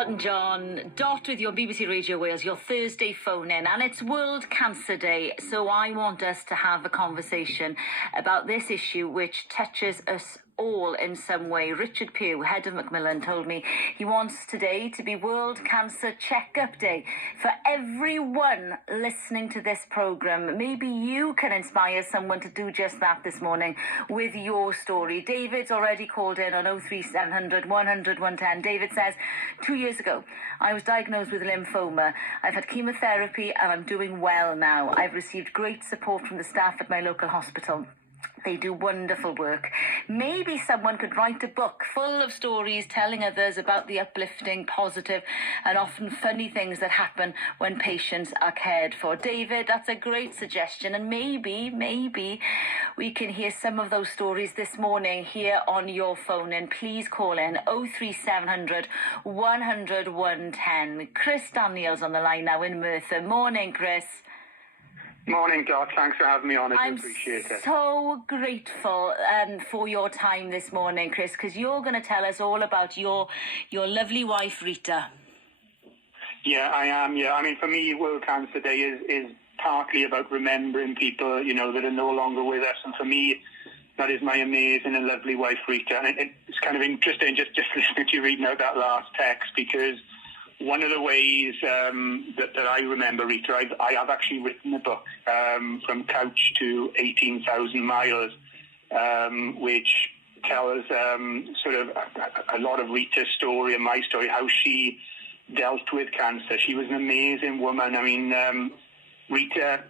Elton John, Dot with your BBC Radio Wales, your Thursday phone-in, and it's World Cancer Day, so I want us to have a conversation about this issue which touches us all in some way. Richard Pugh, head of Macmillan, told me he wants today to be World Cancer Check-up Day. For everyone listening to this programme, maybe you can inspire someone to do just that this morning with your story. David's already called in on 03700 100 110. David says, 2 years ago, I was diagnosed with lymphoma. I've had chemotherapy and I'm doing well now. I've received great support from the staff at my local hospital. They do wonderful work. Maybe someone could write a book full of stories telling others about the uplifting, positive and often funny things that happen when patients are cared for. David, that's a great suggestion, and maybe we can hear some of those stories this morning here on your phone. And please call in 03700 100 110. Chris Daniels on the line now in Merthyr. Morning, Chris. Morning, Dot. Thanks for having me on. I appreciate it. I'm so grateful for your time this morning, Chris, because you're going to tell us all about your lovely wife, Rita. Yeah, I am. Yeah, I mean, for me, World Cancer Day is partly about remembering people, you know, that are no longer with us. And for me, that is my amazing and lovely wife, Rita. And it's kind of interesting just listening to you reading out that last text, because one of the ways that I remember Rita, I have actually written a book, From Couch to 18,000 Miles, which tells sort of a lot of Rita's story and my story, how she dealt with cancer. She was an amazing woman. I mean, Rita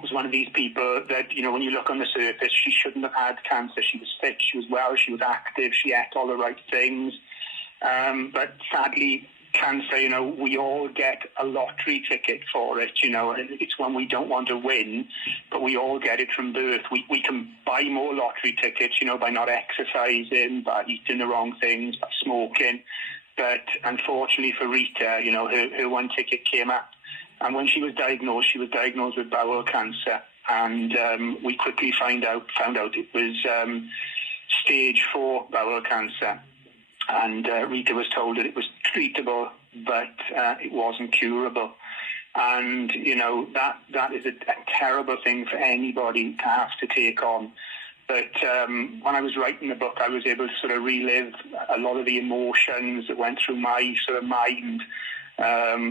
was one of these people that, you know, when you look on the surface, she shouldn't have had cancer. She was fit, she was well, she was active, she ate all the right things. But sadly, cancer, you know, we all get a lottery ticket for it, you know, and it's one we don't want to win, but we all get it from birth. We can buy more lottery tickets, you know, by not exercising, by eating the wrong things, by smoking. But unfortunately for Rita, you know, her one ticket came up. And when she was diagnosed with bowel cancer. And we quickly found out it was stage 4 bowel cancer. And Rita was told that it was treatable, but it wasn't curable. And, you know, that is a terrible thing for anybody to have to take on. But when I was writing the book, I was able to sort of relive a lot of the emotions that went through my sort of mind,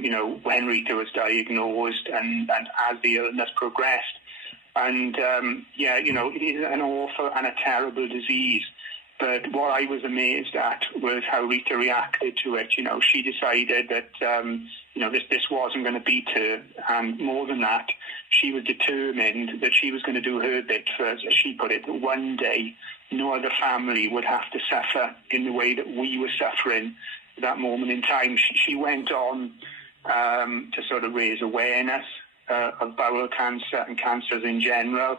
you know, when Rita was diagnosed and as the illness progressed. And, yeah, you know, it is an awful and a terrible disease. But what I was amazed at was how Rita reacted to it. You know, she decided that, you know, this wasn't going to beat her. And more than that, she was determined that she was going to do her bit for, as she put it, that one day no other family would have to suffer in the way that we were suffering at that moment in time. She went on to sort of raise awareness of bowel cancer and cancers in general.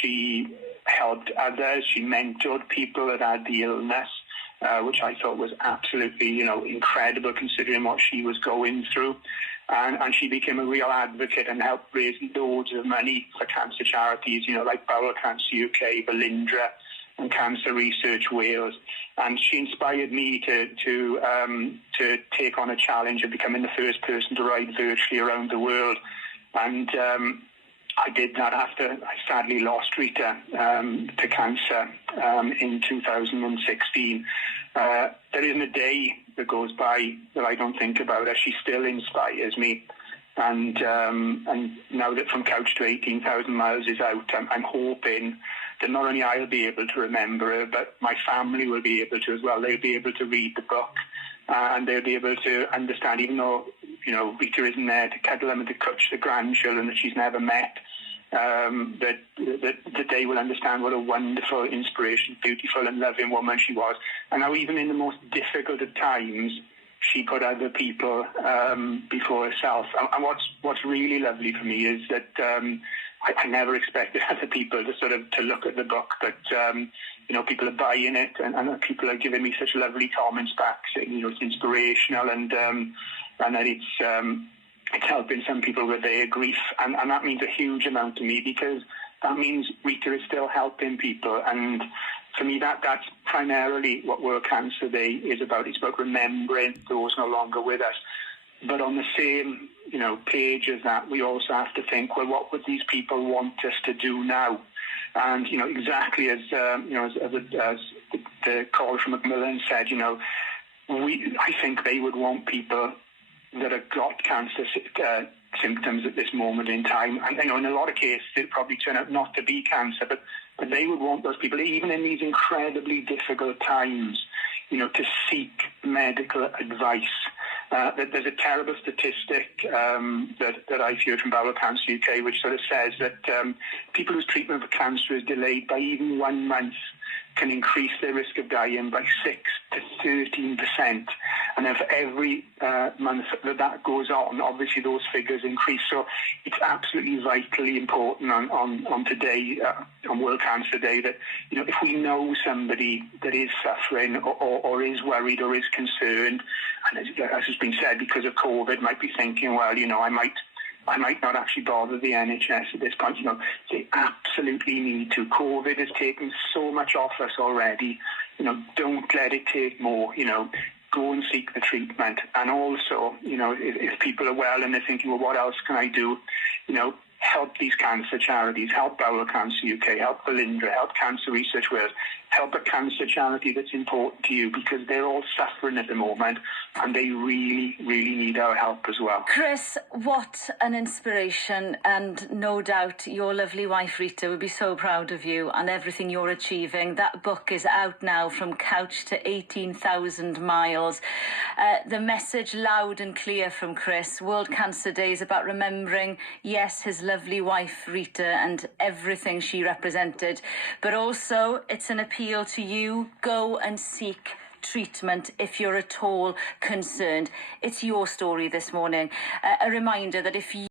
She helped others. She mentored people that had the illness, which I thought was absolutely, you know, incredible considering what she was going through. And she became a real advocate and helped raise loads of money for cancer charities, you know, like Bowel Cancer UK, Belindra, and Cancer Research Wales. And she inspired me to take on a challenge of becoming the first person to ride virtually around the world. And I did that after I sadly lost Rita to cancer in 2016. There isn't a day that goes by that I don't think about her. She still inspires me. And now that From Couch to 18,000 Miles is out, I'm hoping that not only I'll be able to remember her, but my family will be able to as well. They'll be able to read the book and they'll be able to understand, even though, you know, Rita isn't there to cuddle them and to coach the grandchildren that she's never met, that they will understand what a wonderful, inspirational, beautiful and loving woman she was. And how even in the most difficult of times, she put other people before herself. And what's really lovely for me is that I never expected other people to look at the book, but you know, people are buying it, and people are giving me such lovely comments back, saying, you know, it's inspirational and that it's helping some people with their grief, and that means a huge amount to me, because that means Rita is still helping people. And for me, that's primarily what World Cancer Day is about. It's about remembering those no longer with us. But on the same, page as that, we also have to think, well, what would these people want us to do now? And, exactly as the caller from Macmillan said, I think they would want people that have got cancer symptoms at this moment in time. And, in a lot of cases, it'll probably turn out not to be cancer, but they would want those people, even in these incredibly difficult times, to seek medical advice. There's a terrible statistic that I've heard from Bowel Cancer UK, which sort of says that people whose treatment for cancer is delayed by even 1 month can increase their risk of dying by 6 to 13%. And then for every month that goes on, obviously those figures increase. So it's absolutely vitally important on today, on World Cancer Day, that if we know somebody that is suffering or is worried or is concerned, and as has been said, because of COVID, might be thinking, well, I might not actually bother the NHS at this point. They absolutely need to. COVID has taken so much off us already. Don't let it take more. Go and seek the treatment. And also, if people are well and they're thinking, well, what else can I do? Help these cancer charities, help Bowel Cancer UK, help Velindre, help Cancer Research Wales, help a cancer charity that's important to you, because they're all suffering at the moment and they really, really need our help as well. Chris, what an inspiration, and no doubt your lovely wife Rita would be so proud of you and everything you're achieving. That book is out now, From Couch to 18,000 Miles. The message loud and clear from Chris. World Cancer Day is about remembering, yes, his lovely wife Rita and everything she represented, but also it's an appeal to you. Go and seek treatment if you're at all concerned. It's your story this morning. A reminder that if you